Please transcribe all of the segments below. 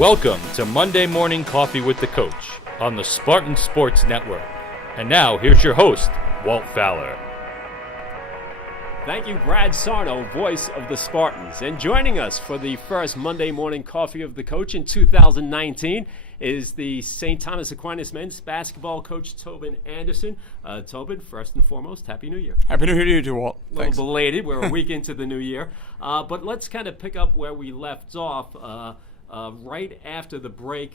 Welcome to Monday Morning Coffee with the Coach on the Spartan Sports Network. And now, here's your host, Walt Fowler. Thank you, Brad Sarno, voice of the Spartans. And joining us for the first Monday Morning Coffee of the Coach in 2019 is the St. Thomas Aquinas men's basketball coach, Tobin Anderson. Tobin, first and foremost, Happy New Year. Happy New Year to you too, Walt. A little belated. We're a week into the new year. But let's kind of pick up where we left off. Right after the break,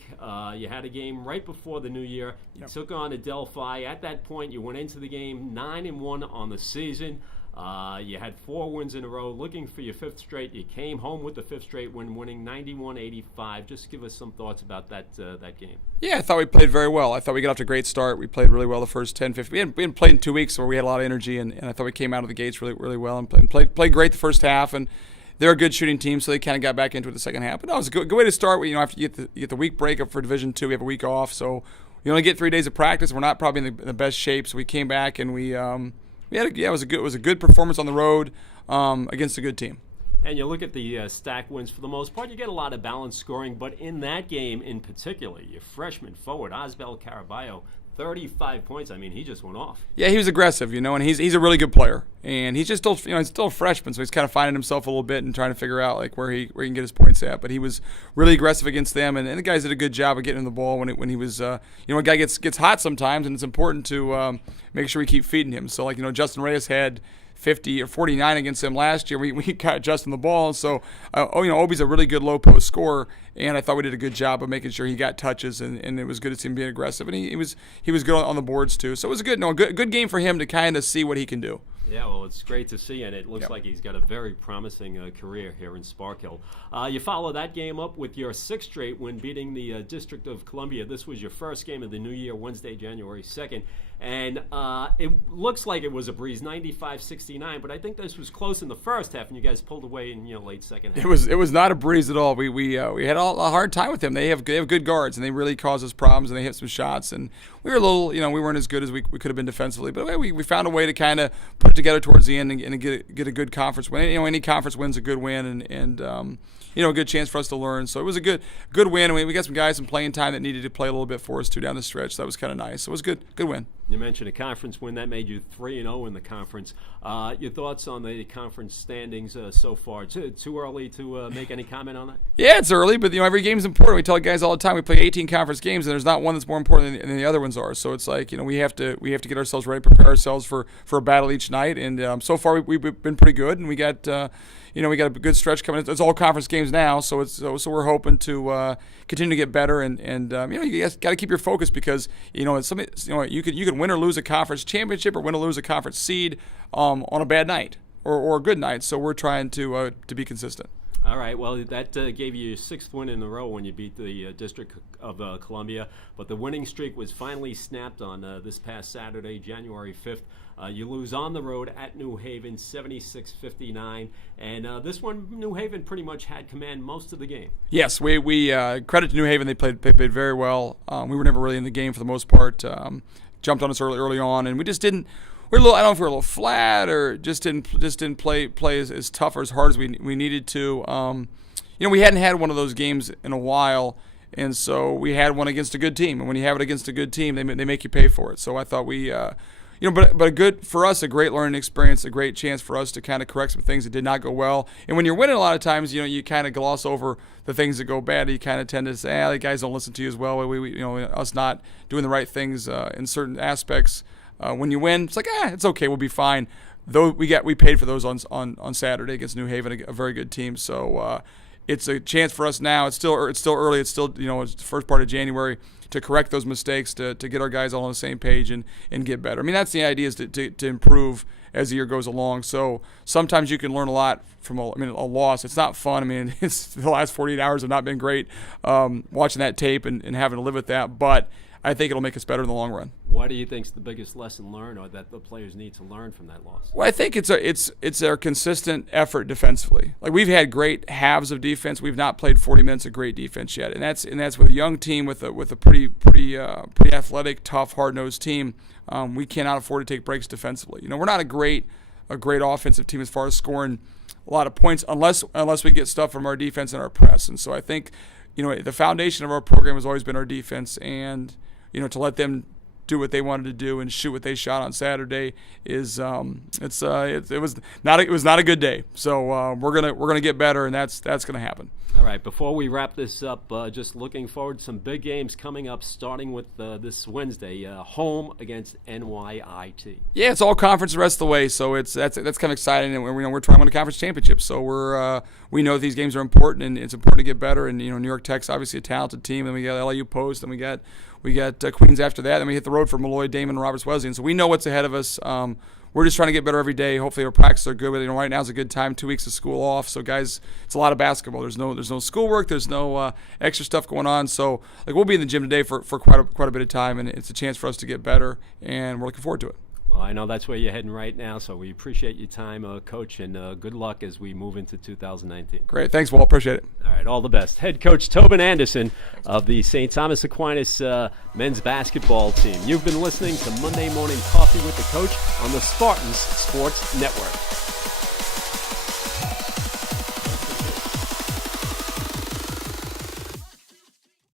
you had a game right before the new year. You took on Adelphi. At that point, you went into the game 9-1 on the season. You had 4 wins in a row, looking for your 5th straight. You came home with the 5th straight win, winning 91-85. Just give us some thoughts about that game. Yeah, I thought we played very well. I thought we got off to a great start. We played really well the first 10, 15. We hadn't played in 2 weeks, so we had a lot of energy, and I thought we came out of the gates really well and played great the first half. And they're a good shooting team, so they kind of got back into it the second half. But no, it was a good way to start. After you get the week break up for Division II, we have a week off, so you only get 3 days of practice. We're not probably in the best shape, so we came back and it was a good performance on the road against a good team. And you look at the stack wins, for the most part, you get a lot of balanced scoring. But in that game in particular, your freshman forward, Osbel Caraballo, 35 points. I mean, he just went off. Yeah, he was aggressive, and he's a really good player. And he's just still, he's still a freshman, so he's kind of finding himself a little bit and trying to figure out where he can get his points at. But he was really aggressive against them, and the guys did a good job of getting him the ball when he was, a guy gets hot sometimes, and it's important to make sure we keep feeding him. So Justin Reyes had 50 or 49 against him last year. We got Justin the ball, so Obi's a really good low post scorer, and I thought we did a good job of making sure he got touches, and it was good to see him being aggressive, and he was good on the boards too. So it was a good game for him to kind of see what he can do. Yeah, well, it's great to see, and it looks like he's got a very promising career here in Sparkill. You follow that game up with your 6th straight win, beating the District of Columbia. This was your first game of the new year, Wednesday, January 2nd. And it looks like it was a breeze, 95-69, but I think this was close in the first half, and you guys pulled away in late second half. It was not a breeze at all. We had a hard time with them. They have good guards, and they really caused us problems, and they hit some shots, and we were a little, we weren't as good as we could have been defensively, but we found a way to kind of put it together towards the end and get a good conference win. Any conference win's a good win, and a good chance for us to learn. So it was a good win. We got some guys some playing time that needed to play a little bit for us too down the stretch. So that was kind of nice. So it was good win. You mentioned a conference win that made you 3-0 in the conference. Your thoughts on the conference standings so far? Too early to make any comment on that? Yeah, it's early, but every game's important. We tell guys all the time we play 18 conference games, and there's not one that's more important than the other ones are. So it's we have to get ourselves ready, prepare ourselves for a battle each night. And so far we've been pretty good, and we got we got a good stretch coming. It's all conference games now, so we're hoping to continue to get better. And you guys got to keep your focus because you could win or lose a conference championship or win or lose a conference seed on a bad night or a good night. So we're trying to be consistent. All right, well, that gave you your 6th win in a row when you beat the District of Columbia, but the winning streak was finally snapped on this past Saturday, January 5th. You lose on the road at New Haven, 76-59, and this one, New Haven pretty much had command most of the game. Yes, we credit to New Haven. They played very well. We were never really in the game for the most part. Jumped on us early on, and we just didn't. I don't know if we were a little flat or just didn't play as tough or as hard as we needed to. We hadn't had one of those games in a while, and so we had one against a good team. And when you have it against a good team, they make you pay for it. So I thought but a good for us, a great learning experience, a great chance for us to kind of correct some things that did not go well. And when you're winning, a lot of times, you kind of gloss over the things that go bad. You kind of tend to say, the guys don't listen to you as well. Us not doing the right things in certain aspects. When you win, it's like, it's okay, we'll be fine. Though we paid for those on Saturday against New Haven, a very good team. So it's a chance for us now. It's still early. It's still it's the first part of January to correct those mistakes, to get our guys all on the same page and get better. I mean, that's the idea, is to improve as the year goes along. So sometimes you can learn a lot from a loss. It's not fun. I mean, it's the last 48 hours have not been great watching that tape and having to live with that, but I think it'll make us better in the long run. What do you think is the biggest lesson learned, or that the players need to learn from that loss? Well, I think it's our consistent effort defensively. We've had great halves of defense. We've not played 40 minutes of great defense yet, and that's with a young team with a pretty athletic, tough, hard-nosed team. We cannot afford to take breaks defensively. We're not a great offensive team as far as scoring a lot of points unless we get stuff from our defense and our press. And so I think, the foundation of our program has always been our defense, and to let them do what they wanted to do and shoot what they shot on Saturday is it was not a good day. So we're gonna get better, and that's gonna happen. All right. Before we wrap this up, just looking forward to some big games coming up, starting with this Wednesday, home against NYIT. Yeah, it's all conference the rest of the way, so that's kind of exciting, and we're trying to win a conference championship. So we know these games are important, and it's important to get better. And New York Tech's obviously a talented team, and we got LIU Post, and we got Queens after that, and we hit the road for Malloy, Damon, and Roberts Wesleyan. So we know what's ahead of us. We're just trying to get better every day. Hopefully our practices are good. But right now is a good time. 2 weeks of school off. So guys, it's a lot of basketball. There's no schoolwork. There's no extra stuff going on. So we'll be in the gym today for quite a bit of time, and it's a chance for us to get better, and we're looking forward to it. Well, I know that's where you're heading right now, so we appreciate your time, Coach, and good luck as we move into 2019. Great. Thanks, Walt. Appreciate it. All right, all the best. Head Coach Tobin Anderson of the St. Thomas Aquinas men's basketball team. You've been listening to Monday Morning Coffee with the Coach on the Spartans Sports Network.